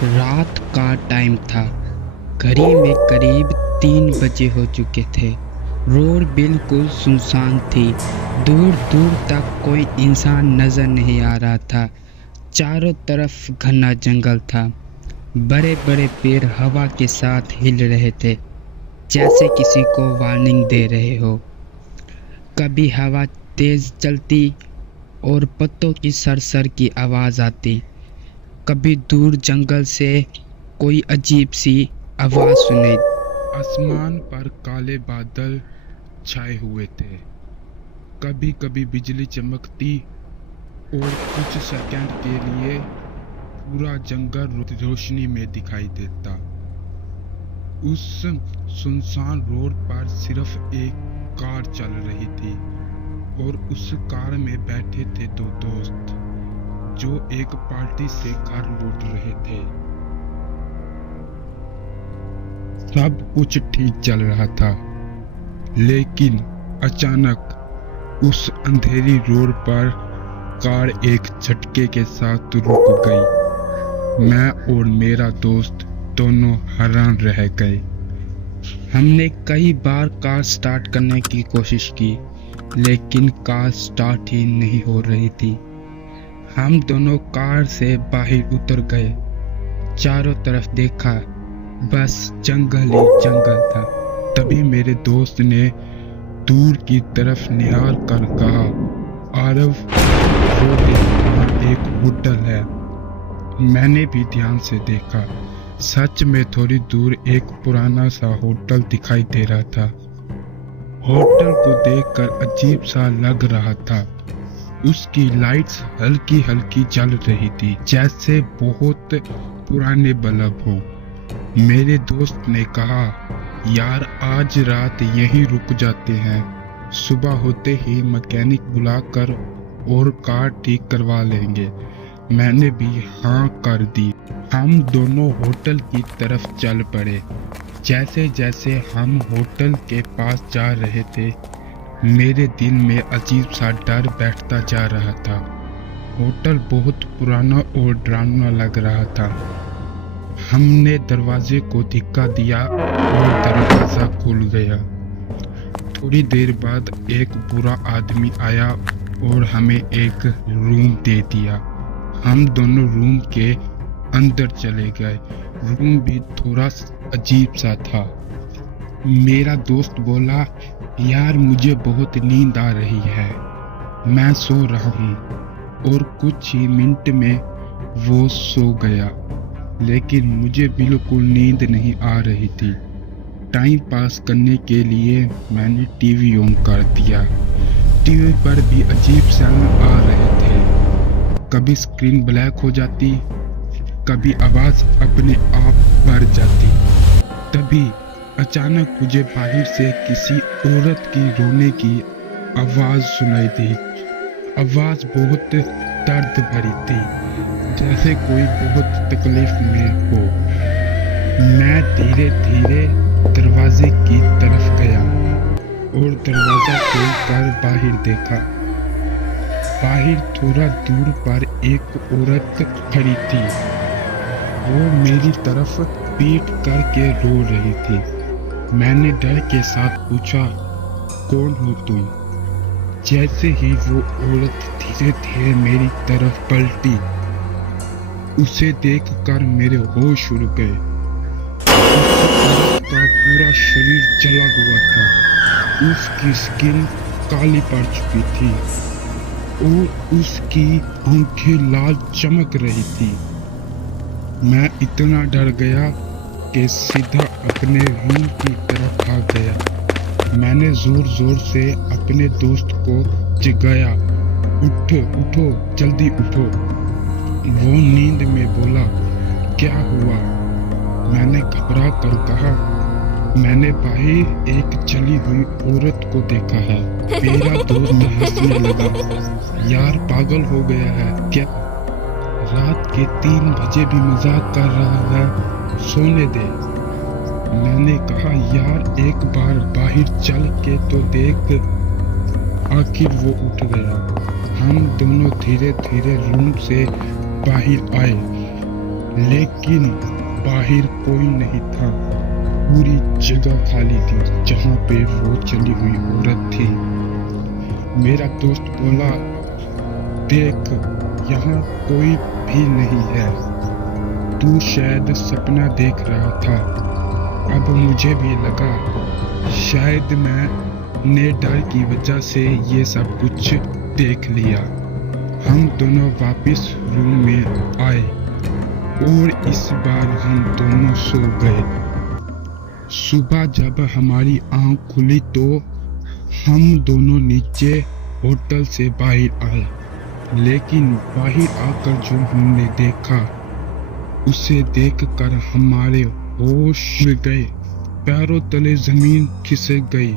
रात का टाइम था। घड़ी में करीब 3 बजे हो चुके थे। रोड बिल्कुल सुनसान थी। दूर दूर तक कोई इंसान नजर नहीं आ रहा था। चारों तरफ घना जंगल था। बड़े बड़े पेड़ हवा के साथ हिल रहे थे, जैसे किसी को वार्निंग दे रहे हो। कभी हवा तेज चलती और पत्तों की सरसर की आवाज आती। कभी दूर जंगल से कोई अजीब सी आवाज सुनाई। आसमान पर काले बादल छाए हुए थे। कभी कभी बिजली चमकती और कुछ सेकंड के लिए पूरा जंगल रोशनी में दिखाई देता। उस सुनसान रोड पर सिर्फ एक कार चल रही थी और उस कार में बैठे थे दो दोस्त जो एक पार्टी से घर लौट रहे थे। सब कुछ ठीक चल रहा था, लेकिन अचानक उस अंधेरी रोड पर कार एक झटके के साथ रुक गई। मैं और मेरा दोस्त दोनों हैरान रह गए। हमने कई बार कार स्टार्ट करने की कोशिश की, लेकिन कार स्टार्ट ही नहीं हो रही थी। हम दोनों कार से बाहर उतर गए। चारों तरफ देखा, बस जंगल ही जंगल था। तभी मेरे दोस्त ने दूर की तरफ निहार कर कहा, आरव, वो वहाँ एक होटल है। मैंने भी ध्यान से देखा। सच में थोड़ी दूर एक पुराना सा होटल दिखाई दे रहा था। होटल को देखकर अजीब सा लग रहा था। उसकी लाइट्स हल्की हल्की जल रही थी, जैसे बहुत पुराने बल्ब हो। मेरे दोस्त ने कहा, यार आज रात यहीं रुक जाते हैं, सुबह होते ही मैकेनिक बुलाकर और कार ठीक करवा लेंगे। मैंने भी हाँ कर दी। हम दोनों होटल की तरफ चल पड़े। जैसे जैसे हम होटल के पास जा रहे थे, मेरे दिल में अजीब सा डर बैठता जा रहा था। होटल बहुत पुराना और डरावना लग रहा था। हमने दरवाजे को धक्का दिया और दरवाजा खुल गया। थोड़ी देर बाद एक बुरा आदमी आया और हमें एक रूम दे दिया। हम दोनों रूम के अंदर चले गए। रूम भी थोड़ा अजीब सा था। मेरा दोस्त बोला, यार मुझे बहुत नींद आ रही है, मैं सो रहा हूँ। और कुछ ही मिनट में वो सो गया, लेकिन मुझे बिल्कुल नींद नहीं आ रही थी। टाइम पास करने के लिए मैंने टीवी ऑन कर दिया। टीवी पर भी अजीब चैनल आ रहे थे। कभी स्क्रीन ब्लैक हो जाती, कभी आवाज अपने आप बढ़ जाती। तभी अचानक मुझे बाहर से किसी औरत की रोने की आवाज सुनाई दी। आवाज बहुत दर्द भरी थी, जैसे कोई बहुत तकलीफ में हो। मैं धीरे धीरे दरवाजे की तरफ गया और दरवाजा खोलकर बाहर देखा। बाहर थोड़ा दूर पर एक औरत खड़ी थी। वो मेरी तरफ पीठ करके रो रही थी। मैंने डर के साथ पूछा, कौन हो तुम? जैसे ही वो औरत धीरे धीरे मेरी तरफ पलटी, उसे देखकर मेरे होश उड़ गए। औरत का पूरा शरीर जला हुआ था। उसकी स्किन काली पड़ चुकी थी और उसकी आंखें लाल चमक रही थी। मैं इतना डर गया कि सीधा अपने रूम की तरफ भाग गया। मैंने जोर जोर से अपने दोस्त को जगाया, उठो उठो जल्दी उठो। वो नींद में बोला, क्या हुआ? मैंने घबरा कर कहा, मैंने बाहर एक जली हुई औरत को देखा है। मेरा दोस्त हंसने लगा, यार पागल हो गया है क्या? रात के 3 बजे भी मजाक कर रहा है, सोने दे। मैंने कहा, यार एक बार बाहर चल के तो देख। आखिर वो उठ गया। हम दोनों धीरे धीरे रूम से बाहर आए। लेकिन बाहर कोई नहीं था। पूरी जगह खाली थी जहाँ पे वो चली हुई औरत थी। मेरा दोस्त बोला, देख, यहाँ कोई भी नहीं है, तू शायद सपना देख रहा था। अब मुझे भी लगा शायद मैंने डर की वजह से ये सब कुछ देख लिया। हम दोनों वापस रूम में आए और इस बार हम दोनों सो गए। सुबह जब हमारी आंख खुली तो हम दोनों नीचे होटल से बाहर आए, लेकिन बाहर आकर जो हमने देखा उसे देखकर हमारे होश उड़ गए, पैरों तले जमीन खिसक गई,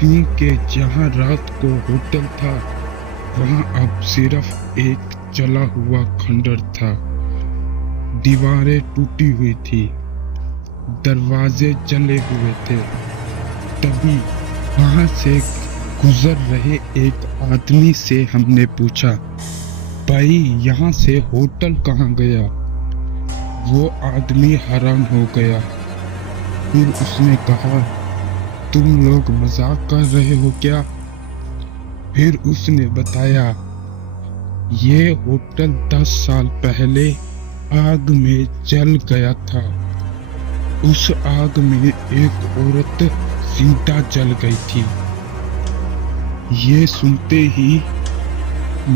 क्योंकि जहां रात को होटल था वहां अब सिर्फ एक जला हुआ खंडर था। दीवारें टूटी हुई थी, दरवाजे जले हुए थे। तभी वहां से गुजर रहे एक आदमी से हमने पूछा, भाई यहाँ से होटल कहाँ गया? वो आदमी हैरान हो गया। फिर उसने कहा, तुम लोग मजाक कर रहे हो क्या? फिर उसने बताया, ये होटल 10 साल पहले आग में जल गया था। उस आग में एक औरत जिंदा जल गई थी। ये सुनते ही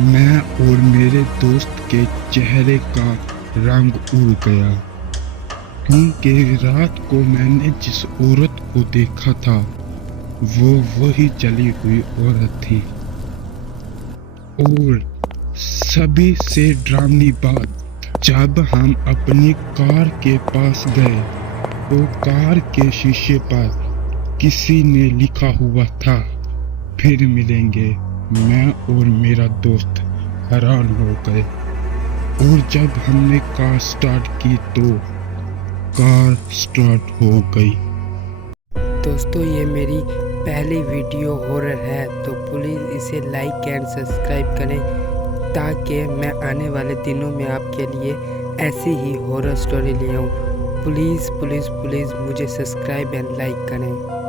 मैं और मेरे दोस्त के चेहरे का रंग उड़ गया, क्योंकि रात को मैंने जिस औरत को देखा था वो वही जली हुई औरत थी। और सभी से डरावनी बात, जब हम अपनी कार के पास गए तो कार के शीशे पर किसी ने लिखा हुआ था, फिर मिलेंगे। मैं और मेरा दोस्त हैरान हो गए और जब हमने कार स्टार्ट की तो कार स्टार्ट हो गई। दोस्तों, ये मेरी पहली वीडियो हॉरर है, तो प्लीज़ इसे लाइक एंड सब्सक्राइब करें ताकि मैं आने वाले दिनों में आपके लिए ऐसी ही हॉरर स्टोरी ले आऊँ। प्लीज़ प्लीज़ प्लीज़ मुझे सब्सक्राइब एंड लाइक करें।